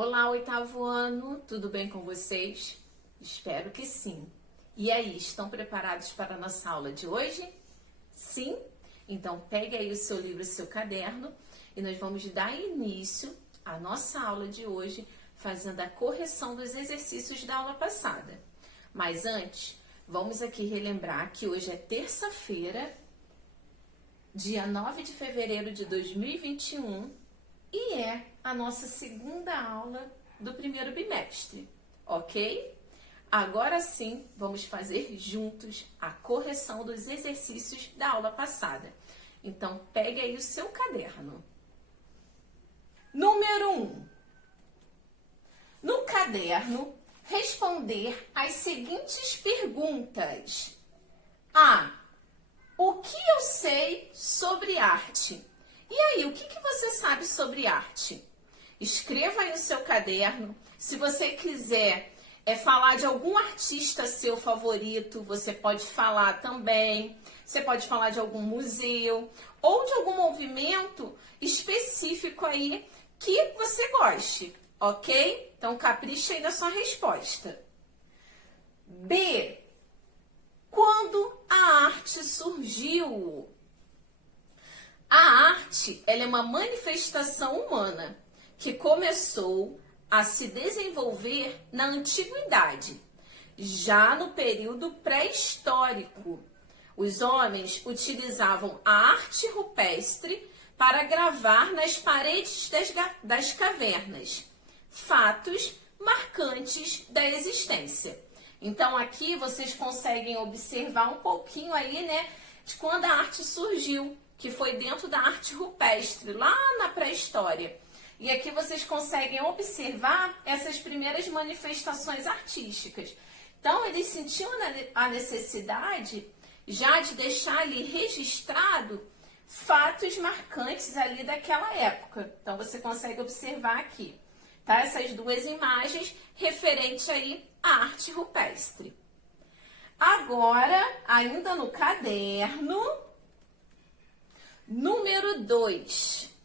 Olá, oitavo ano, tudo bem com vocês? Espero que sim. E aí, estão preparados para a nossa aula de hoje? Sim? Então pegue aí o seu livro e seu caderno e nós vamos dar início à nossa aula de hoje fazendo a correção dos exercícios da aula passada. Mas antes, vamos aqui relembrar que hoje é terça-feira, dia 9 de fevereiro de 2021, e é a nossa segunda aula do primeiro bimestre, ok? Agora sim, vamos fazer juntos a correção dos exercícios da aula passada. Então, pegue aí o seu caderno. Número 1. No caderno, responder as seguintes perguntas. A. O que eu sei sobre arte? E aí, o que você sabe sobre arte? Escreva aí no seu caderno. Se você quiser falar de algum artista seu favorito, você pode falar também. Você pode falar de algum museu ou de algum movimento específico aí que você goste, ok? Então, capricha aí na sua resposta. B. Quando a arte surgiu? A arte, ela é uma manifestação humana que começou a se desenvolver na antiguidade, já no período pré-histórico. Os homens utilizavam a arte rupestre para gravar nas paredes das cavernas fatos marcantes da existência. Então aqui vocês conseguem observar um pouquinho aí, né, de quando a arte surgiu, que foi dentro da arte rupestre, lá na pré-história. E aqui vocês conseguem observar essas primeiras manifestações artísticas. Então, eles sentiam a necessidade já de deixar ali registrado fatos marcantes ali daquela época. Então, você consegue observar aqui, tá? Essas duas imagens referentes aí à arte rupestre. Agora, ainda no caderno, número 2.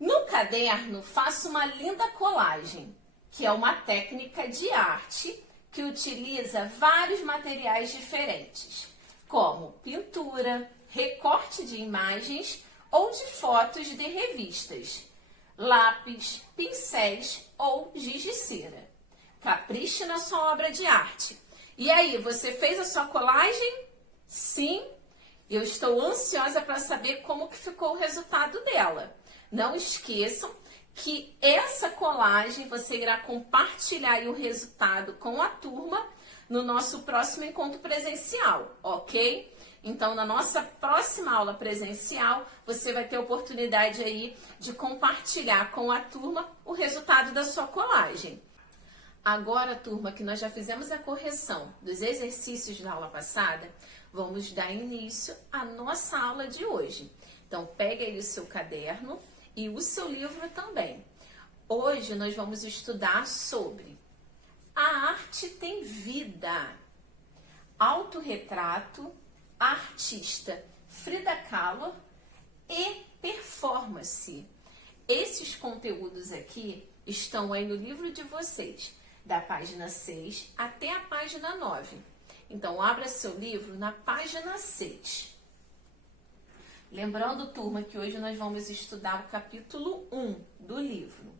No caderno, faço uma linda colagem, que é uma técnica de arte que utiliza vários materiais diferentes, como pintura, recorte de imagens ou de fotos de revistas, lápis, pincéis ou giz de cera. Capriche na sua obra de arte. E aí, você fez a sua colagem? Sim? Eu estou ansiosa para saber como que ficou o resultado dela. Não esqueçam que essa colagem você irá compartilhar o resultado com a turma no nosso próximo encontro presencial, ok? Então, na nossa próxima aula presencial, você vai ter a oportunidade aí de compartilhar com a turma o resultado da sua colagem. Agora, turma, que nós já fizemos a correção dos exercícios da aula passada, vamos dar início à nossa aula de hoje. Então, pegue aí o seu caderno e o seu livro também. Hoje nós vamos estudar sobre a arte tem vida, autorretrato, artista Frida Kahlo e performance. Esses conteúdos aqui estão aí no livro de vocês, da página 6 até a página 9. Então, abra seu livro na página 6. Lembrando, turma, que hoje nós vamos estudar o capítulo 1 do livro.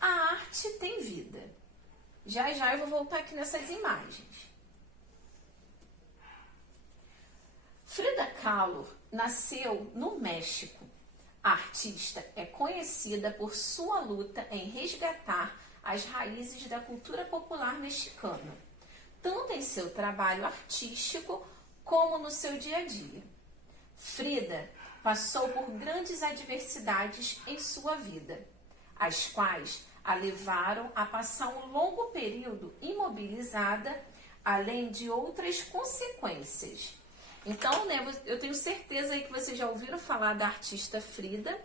A arte tem vida. Já eu vou voltar aqui nessas imagens. Frida Kahlo nasceu no México. A artista é conhecida por sua luta em resgatar as raízes da cultura popular mexicana, tanto em seu trabalho artístico como no seu dia a dia. Frida passou por grandes adversidades em sua vida, as quais a levaram a passar um longo período imobilizada, além de outras consequências. Então, né, eu tenho certeza aí que vocês já ouviram falar da artista Frida,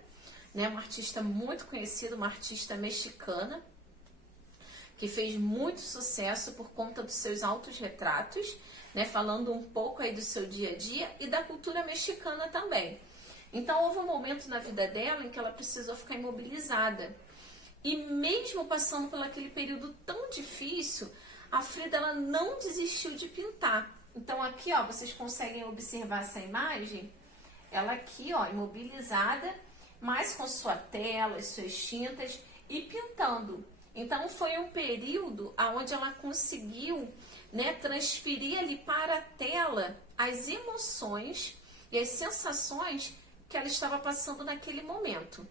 né, uma artista muito conhecida, uma artista mexicana, que fez muito sucesso por conta dos seus autorretratos, né, falando um pouco aí do seu dia a dia e da cultura mexicana também. Então, houve um momento na vida dela em que ela precisou ficar imobilizada. E mesmo passando por aquele período tão difícil, a Frida ela não desistiu de pintar. Então aqui, ó, vocês conseguem observar essa imagem, ela aqui, ó, imobilizada, mas com sua tela, suas tintas e pintando. Então foi um período onde ela conseguiu, né, transferir ali para a tela as emoções e as sensações que ela estava passando naquele momento.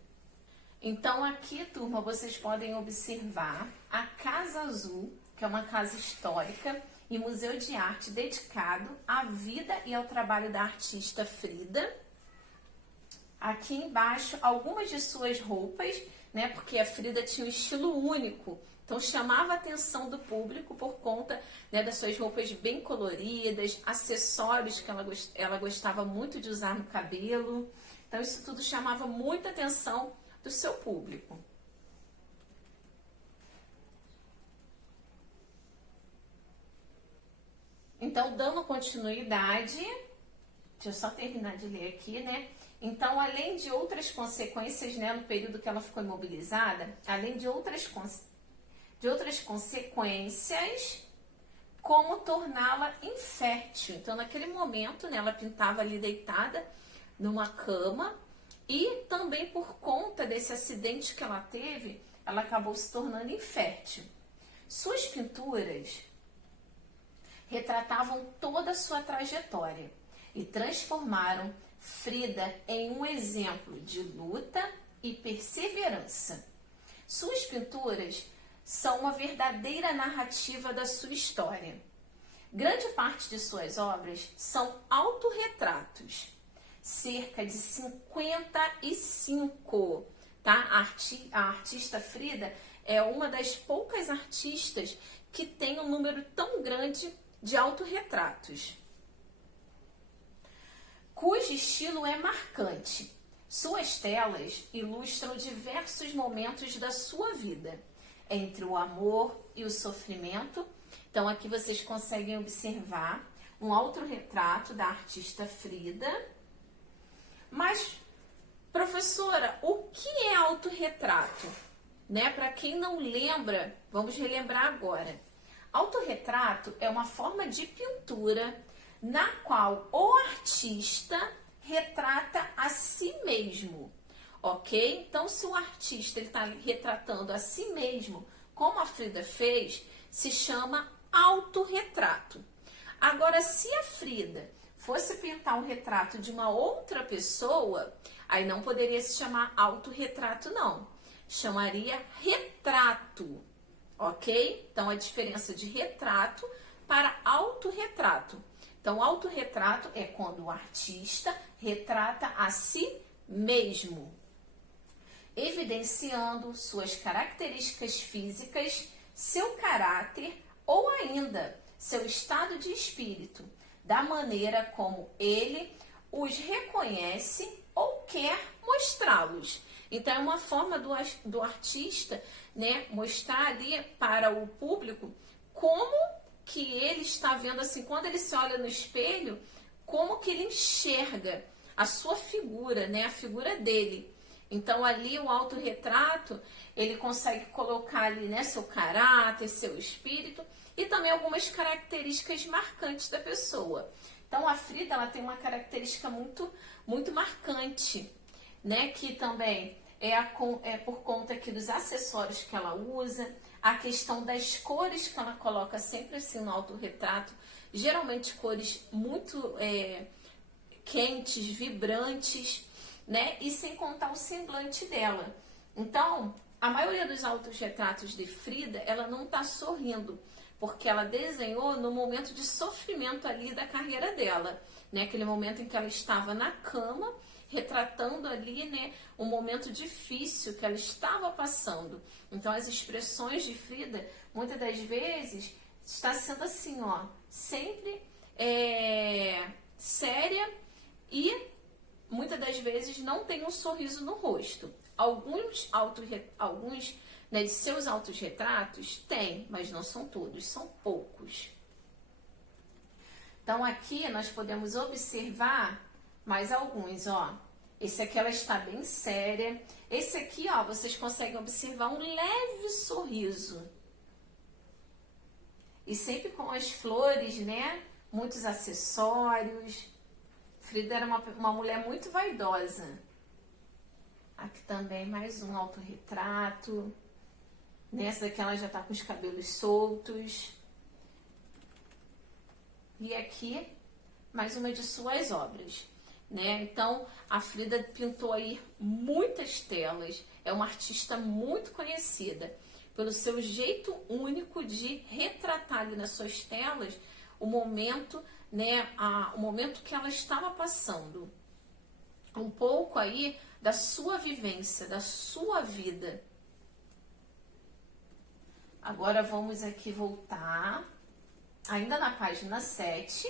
Então aqui, turma, vocês podem observar a Casa Azul, que é uma casa histórica e museu de arte dedicado à vida e ao trabalho da artista Frida. Aqui embaixo, algumas de suas roupas, né, porque a Frida tinha um estilo único, então chamava a atenção do público por conta, né, das suas roupas bem coloridas, acessórios que ela gostava muito de usar no cabelo. Então isso tudo chamava muita atenção do seu público. Então, dando continuidade, deixa eu só terminar de ler aqui, né? Então, além de outras consequências, né, no período que ela ficou imobilizada, além de outras consequências, como torná-la infértil. Então, naquele momento, né, ela pintava ali deitada numa cama e também por conta desse acidente que ela teve, ela acabou se tornando infértil. Suas pinturas retratavam toda a sua trajetória e transformaram Frida em um exemplo de luta e perseverança. Suas pinturas são uma verdadeira narrativa da sua história. Grande parte de suas obras são autorretratos, cerca de 55, tá? A artista Frida é uma das poucas artistas que tem um número tão grande de autorretratos, cujo estilo é marcante. Suas telas ilustram diversos momentos da sua vida, entre o amor e o sofrimento. Então aqui vocês conseguem observar um autorretrato da artista Frida. Mas, professora, o que é autorretrato? Né? Para quem não lembra, vamos relembrar agora. Autorretrato é uma forma de pintura na qual o artista retrata a si mesmo, ok? Então, se o artista está retratando a si mesmo, como a Frida fez, se chama autorretrato. Agora, se a Frida fosse pintar um retrato de uma outra pessoa, aí não poderia se chamar autorretrato, não. Chamaria retrato, ok? Então, a diferença de retrato para autorretrato. Então, autorretrato é quando o artista retrata a si mesmo, evidenciando suas características físicas, seu caráter ou ainda seu estado de espírito, da maneira como ele os reconhece ou quer mostrá-los. Então, é uma forma do artista, né, mostrar ali para o público como que ele está vendo, assim, quando ele se olha no espelho, como que ele enxerga a sua figura, né, a figura dele. Então, ali o autorretrato, ele consegue colocar ali, né, seu caráter, seu espírito e também algumas características marcantes da pessoa. Então, a Frida, ela tem uma característica muito marcante, né, que também é por conta aqui dos acessórios que ela usa, a questão das cores que ela coloca sempre assim no autorretrato, geralmente cores muito quentes, vibrantes, né, e sem contar o semblante dela. Então, a maioria dos autorretratos de Frida, ela não está sorrindo, porque ela desenhou no momento de sofrimento ali da carreira dela, né? Aquele momento em que ela estava na cama, retratando ali, né, um momento difícil que ela estava passando. Então, as expressões de Frida, muitas das vezes, está sendo assim, ó, sempre séria e muitas das vezes não tem um sorriso no rosto. Alguns né, de seus autorretratos tem, mas não são todos, são poucos. Então aqui nós podemos observar mais alguns, ó. Esse aqui ela está bem séria. Esse aqui, ó, vocês conseguem observar um leve sorriso. E sempre com as flores, né? Muitos acessórios. Frida era uma mulher muito vaidosa. Aqui também mais um autorretrato. Nessa daqui ela já tá com os cabelos soltos. E aqui mais uma de suas obras, né? Então a Frida pintou aí muitas telas. É uma artista muito conhecida pelo seu jeito único de retratar ali nas suas telas o momento, né? O momento que ela estava passando. Um pouco aí da sua vivência, da sua vida. Agora vamos aqui voltar, ainda na página 7,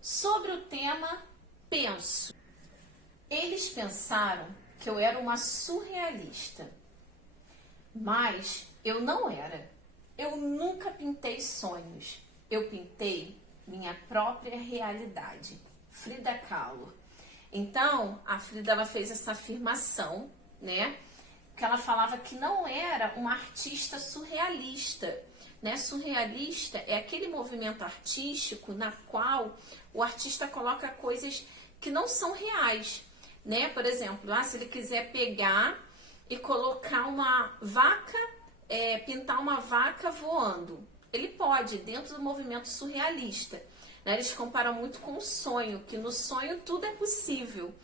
sobre o tema penso. Eles pensaram que eu era uma surrealista, mas eu não era. Eu nunca pintei sonhos, eu pintei minha própria realidade. Frida Kahlo. Então, a Frida ela fez essa afirmação, né? Que ela falava que não era uma artista surrealista, né? Surrealista é aquele movimento artístico na qual o artista coloca coisas que não são reais, né? Por exemplo, se ele quiser pegar e colocar uma vaca, pintar uma vaca voando, ele pode, dentro do movimento surrealista, né? Eles comparam muito com o sonho, que no sonho tudo é possível.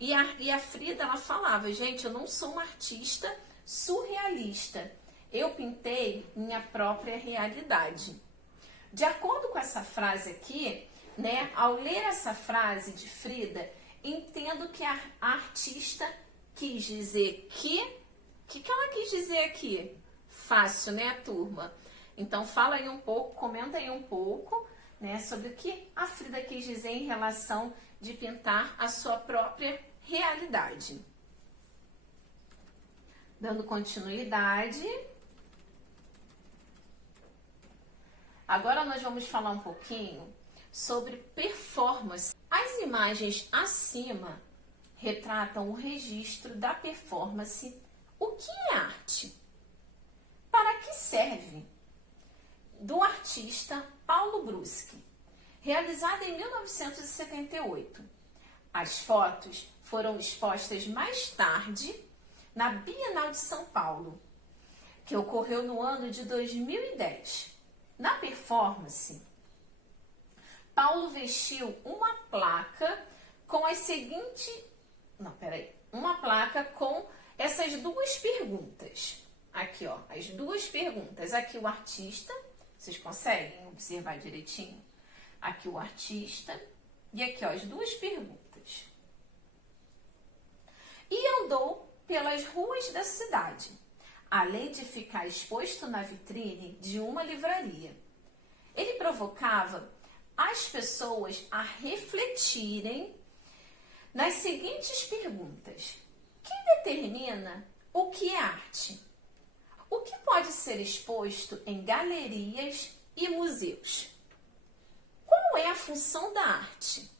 E a Frida, ela falava, gente, eu não sou uma artista surrealista. Eu pintei minha própria realidade. De acordo com essa frase aqui, né, ao ler essa frase de Frida, entendo que a artista quis dizer que... O que ela quis dizer aqui? Fácil, né, turma? Então, fala aí um pouco, comenta aí um pouco, né, sobre o que a Frida quis dizer em relação de pintar a sua própria realidade. Dando continuidade. Agora nós vamos falar um pouquinho sobre performance. As imagens acima retratam o registro da performance. O que é arte? Para que serve? Do artista Paulo Bruschi, realizada em 1978. As fotos foram expostas mais tarde na Bienal de São Paulo, que ocorreu no ano de 2010. Na performance, Paulo vestiu uma placa com as seguintes... Uma placa com essas duas perguntas. Aqui, ó, as duas perguntas. Aqui o artista, vocês conseguem observar direitinho? Aqui o artista e aqui, ó, as duas perguntas. E andou pelas ruas da cidade, além de ficar exposto na vitrine de uma livraria. Ele provocava as pessoas a refletirem nas seguintes perguntas. Quem determina o que é arte? O que pode ser exposto em galerias e museus? Qual é a função da arte?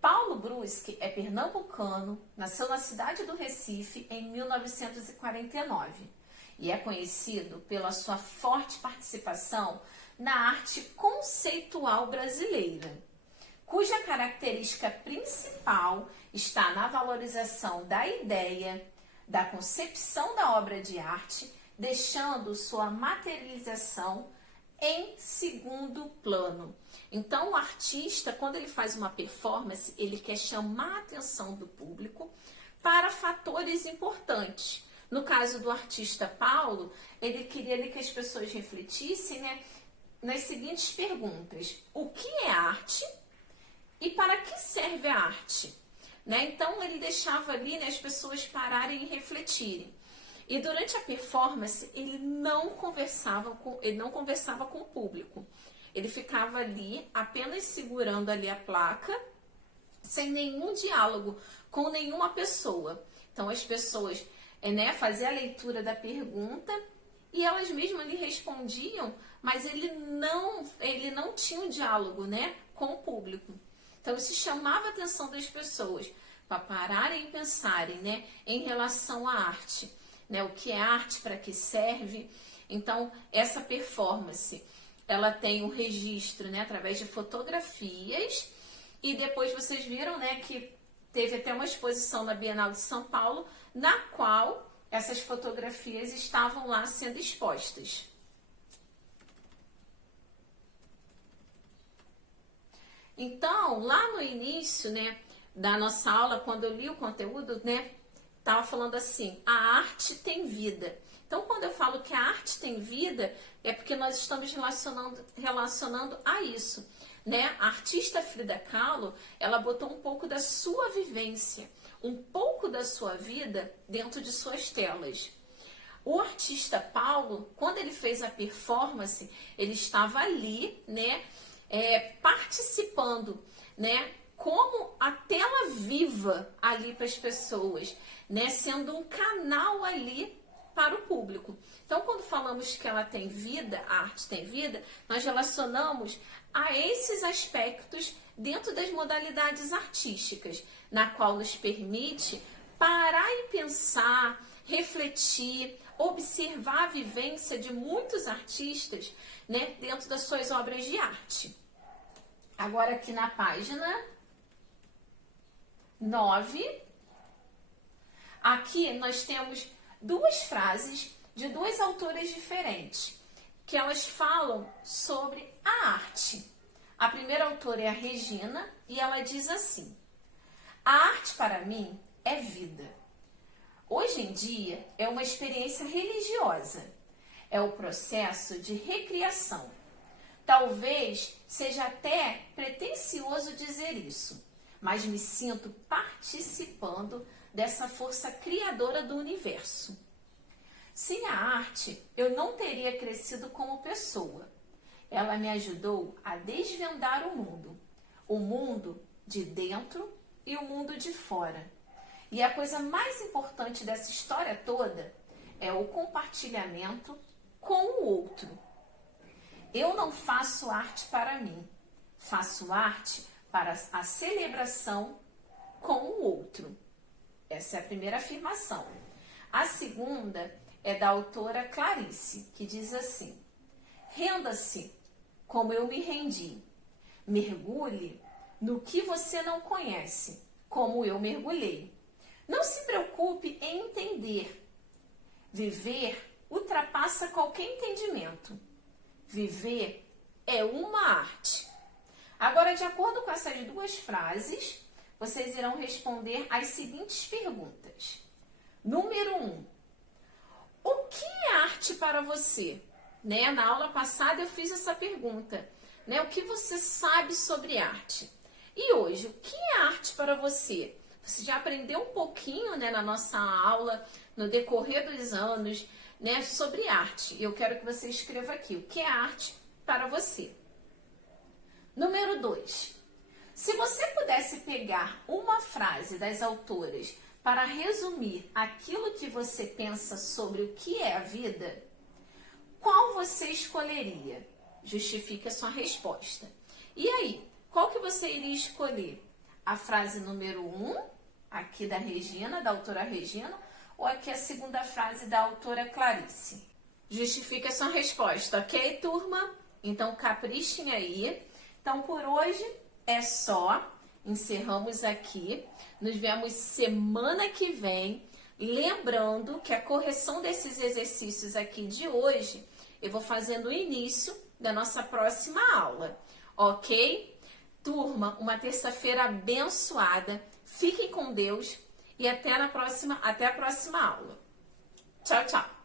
Paulo Bruschi é pernambucano, nasceu na cidade do Recife em 1949 e é conhecido pela sua forte participação na arte conceitual brasileira, cuja característica principal está na valorização da ideia, da concepção da obra de arte, deixando sua materialização em segundo plano. Então, o artista, quando ele faz uma performance, ele quer chamar a atenção do público para fatores importantes. No caso do artista Paulo, ele queria que as pessoas refletissem, né, nas seguintes perguntas. O que é arte e para que serve a arte? Né? Então, ele deixava ali, né, as pessoas pararem e refletirem. E durante a performance, ele não conversava com o público. Ele ficava ali, apenas segurando ali a placa, sem nenhum diálogo com nenhuma pessoa. Então, as pessoas faziam a leitura da pergunta e elas mesmas lhe respondiam, mas ele não tinha um diálogo, né, com o público. Então, isso chamava a atenção das pessoas para pararem e pensarem, né, em relação à arte, né, o que é arte, para que serve. Então, essa performance, ela tem um registro, né, através de fotografias, e depois vocês viram, né, que teve até uma exposição na Bienal de São Paulo, na qual essas fotografias estavam lá sendo expostas. Então, lá no início, né, da nossa aula, quando eu li o conteúdo, né, tava falando assim, a arte tem vida. Então, quando eu falo que a arte tem vida, é porque nós estamos relacionando a isso, né? A artista Frida Kahlo, ela botou um pouco da sua vivência, um pouco da sua vida dentro de suas telas. O artista Paulo, quando ele fez a performance, ele estava ali, né, participando, né, como a tela viva ali para as pessoas, né, sendo um canal ali para o público. Então, quando falamos que ela tem vida, a arte tem vida, nós relacionamos a esses aspectos dentro das modalidades artísticas, na qual nos permite parar e pensar, refletir, observar a vivência de muitos artistas, né, dentro das suas obras de arte. Agora aqui na página 9, aqui nós temos duas frases de duas autoras diferentes, que elas falam sobre a arte. A primeira autora é a Regina e ela diz assim: a arte para mim é vida. Hoje em dia é uma experiência religiosa, é o processo de recriação. Talvez seja até pretensioso dizer isso, mas me sinto participando dessa força criadora do universo. Sem a arte, eu não teria crescido como pessoa. Ela me ajudou a desvendar o mundo de dentro e o mundo de fora. E a coisa mais importante dessa história toda é o compartilhamento com o outro. Eu não faço arte para mim, faço arte para a celebração com o outro. Essa é a primeira afirmação. A segunda é da autora Clarice, que diz assim: renda-se como eu me rendi. Mergulhe no que você não conhece, como eu mergulhei. Não se preocupe em entender. Viver ultrapassa qualquer entendimento. Viver é uma arte. Agora, de acordo com essas duas frases, vocês irão responder as seguintes perguntas. Número 1. O que é arte para você? Né? Na aula passada eu fiz essa pergunta. Né? O que você sabe sobre arte? E hoje, o que é arte para você? Você já aprendeu um pouquinho, né, na nossa aula, no decorrer dos anos, né, sobre arte. Eu quero que você escreva aqui o que é arte para você. Número 2. Se você pudesse pegar uma frase das autoras para resumir aquilo que você pensa sobre o que é a vida, qual você escolheria? Justifique a sua resposta. E aí, qual que você iria escolher? A frase número 1, aqui da Regina, da autora Regina, ou aqui a segunda frase da autora Clarice? Justifique a sua resposta, ok, turma? Então, caprichem aí. Então, por hoje é só. Encerramos aqui. Nos vemos semana que vem. Lembrando que a correção desses exercícios aqui de hoje, eu vou fazer no início da nossa próxima aula, ok? Turma, uma terça-feira abençoada. Fiquem com Deus e até a próxima aula. Tchau, tchau.